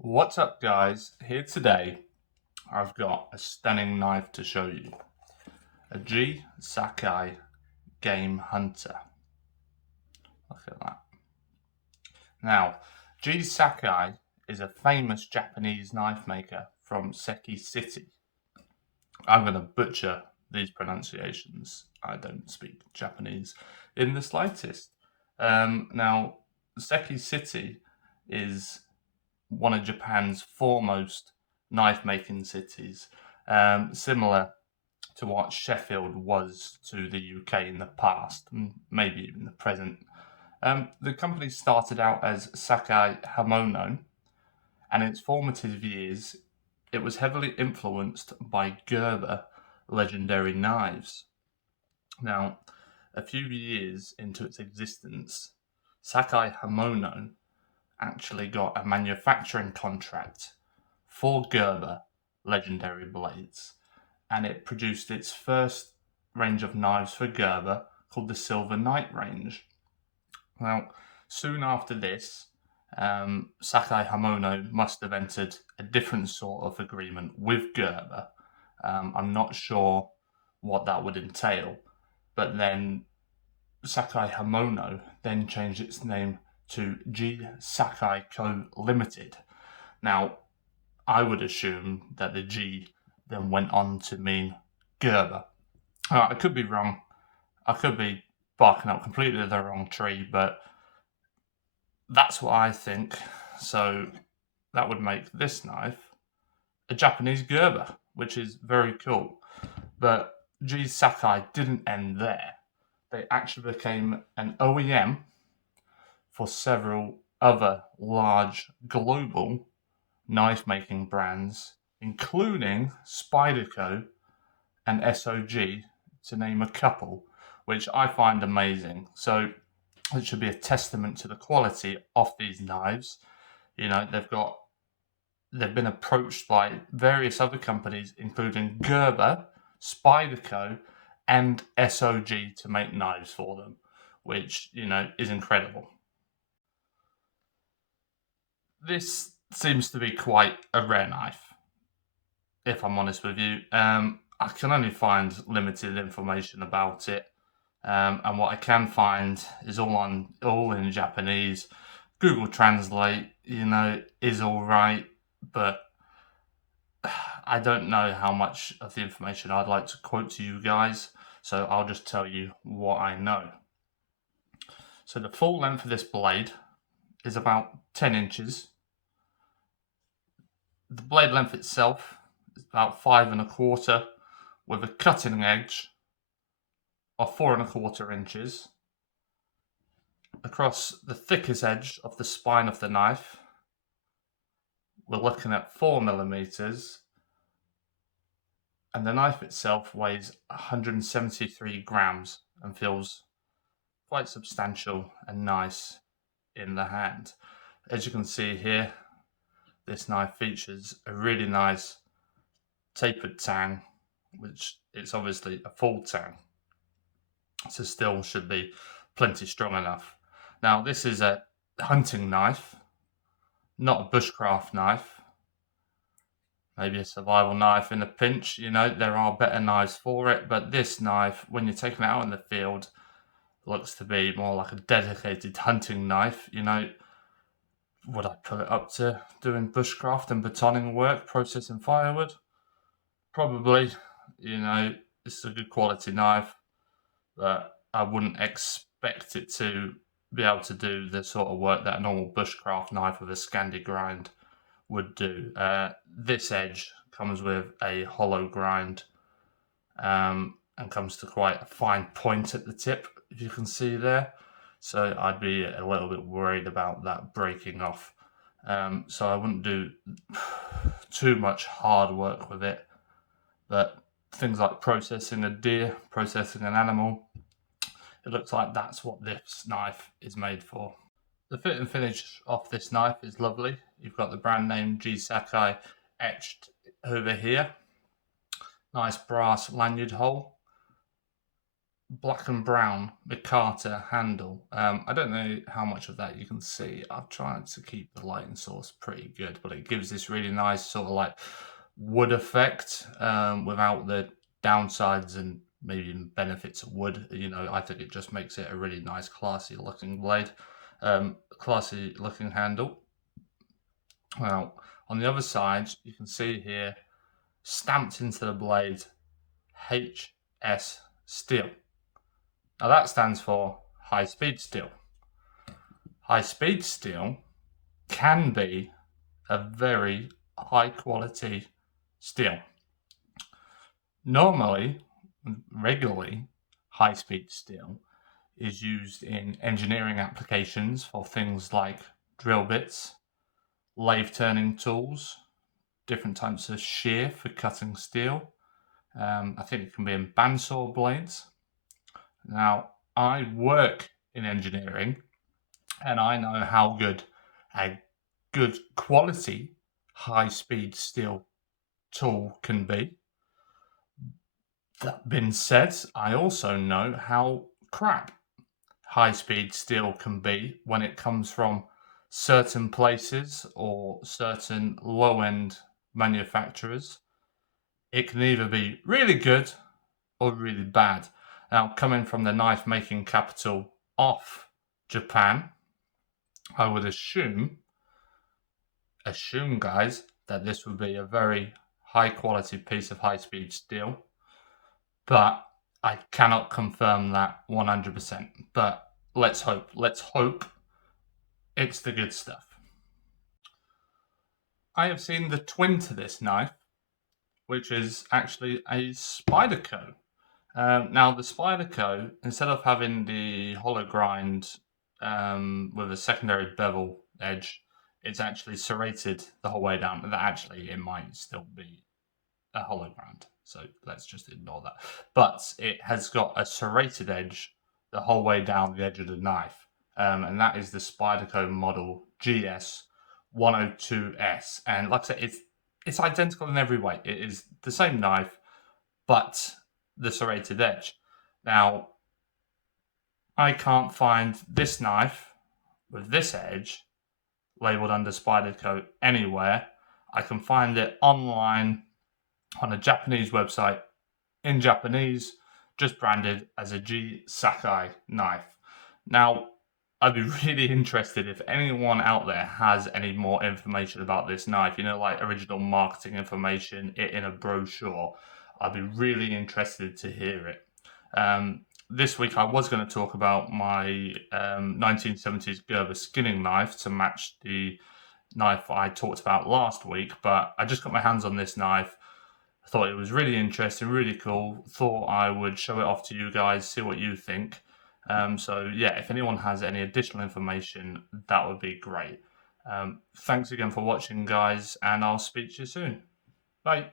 What's up, guys? Here today, I've got a stunning knife to show you. A G Sakai Game Hunter. Look at that. Now, G Sakai is a famous Japanese knife maker from Sakai City. I'm going to butcher these pronunciations. I don't speak Japanese in the slightest. Now, Sakai City is one of Japan's foremost knife making cities, similar to what Sheffield was to the UK in the past, and maybe even the present. The company started out as Sakai Hamono, and in its formative years, it was heavily influenced by Gerber legendary knives. Now, a few years into its existence, Sakai Hamono actually got a manufacturing contract for Gerber legendary blades, and it produced its first range of knives for Gerber called the Silver Knight range. Now, soon after this, Sakai Hamono must have entered a different sort of agreement with Gerber. I'm not sure what that would entail, but then Sakai Hamono then changed its name to G Sakai Co. Limited. Now, I would assume that the G then went on to mean Gerber. I could be wrong. I could be barking up completely the wrong tree, but that's what I think. So that would make this knife a Japanese Gerber, which is very cool. But G Sakai didn't end there. They actually became an OEM for several other large global knife making brands, including Spyderco and SOG, to name a couple, which I find amazing. So it should be a testament to the quality of these knives. You know, they've been approached by various other companies, including Gerber, Spyderco, and SOG to make knives for them, which, is incredible. This seems to be quite a rare knife, if I'm honest with you. I can only find limited information about it, and what I can find is all in Japanese. Google Translate, is all right, but I don't know how much of the information I'd like to quote to you guys, so I'll just tell you what I know. So the full length of this blade is about 10 inches. The blade length itself is about 5 1/4, with a cutting edge of 4 1/4 inches. Across the thickest edge of the spine of the knife, we're looking at 4 millimeters, and the knife itself weighs 173 grams and feels quite substantial and nice in the hand. As you can see here, this knife features a really nice tapered tang, which it's obviously a full tang, so still should be plenty strong enough. Now, this is a hunting knife, not a bushcraft knife. Maybe a survival knife in a pinch, there are better knives for it, but this knife, when you're taking it out in the field, looks to be more like a dedicated hunting knife. Would I put it up to doing bushcraft and batoning work, processing firewood? Probably. It's a good quality knife, but I wouldn't expect it to be able to do the sort of work that a normal bushcraft knife with a Scandi grind would do. This edge comes with a hollow grind, and comes to quite a fine point at the tip, if you can see there. So I'd be a little bit worried about that breaking off. So I wouldn't do too much hard work with it. But things like processing a deer, processing an animal, it looks like that's what this knife is made for. The fit and finish of this knife is lovely. You've got the brand name G Sakai etched over here. Nice brass lanyard hole. black and brown micarta handle. I don't know how much of that you can see. I've tried to keep the lighting source pretty good, but it gives this really nice sort of like wood effect without the downsides and maybe even benefits of wood. You know, I think it just makes it a really nice, classy looking blade, classy looking handle. Now, on the other side, you can see here stamped into the blade HS steel. Now that stands for high speed steel. High speed steel can be a very high quality steel. Normally, regularly, high speed steel is used in engineering applications for things like drill bits, lathe turning tools, different types of shear for cutting steel. I think it can be in bandsaw blades. Now, I work in engineering and I know how good a good quality high speed steel tool can be. That being said, I also know how crap high speed steel can be when it comes from certain places or certain low end manufacturers. It can either be really good or really bad. Now, coming from the knife making capital of Japan, I would assume, guys, that this would be a very high quality piece of high speed steel, but I cannot confirm that 100%. But let's hope. Let's hope it's the good stuff. I have seen the twin to this knife, which is actually a Spyderco. Now, the Spyderco, instead of having the hollow grind with a secondary bevel edge, it's actually serrated the whole way down. That actually, it might still be a hollow grind, so let's just ignore that. But it has got a serrated edge the whole way down the edge of the knife, and that is the Spyderco model GS 102S. And like I said, it's identical in every way. It is the same knife, but the serrated edge. Now, I can't find this knife with this edge labeled under Spyderco anywhere. I can find it online on a Japanese website in Japanese, just branded as a G Sakai knife. Now, I'd be really interested if anyone out there has any more information about this knife, you know, like original marketing information, it in a brochure. I'd be really interested to hear it. This week I was going to talk about my 1970s Gerber skinning knife to match the knife I talked about last week, but I just got my hands on this knife. I thought it was really interesting, really cool. Thought I would show it off to you guys, see what you think. So yeah, if anyone has any additional information, that would be great. Thanks again for watching, guys, and I'll speak to you soon. Bye.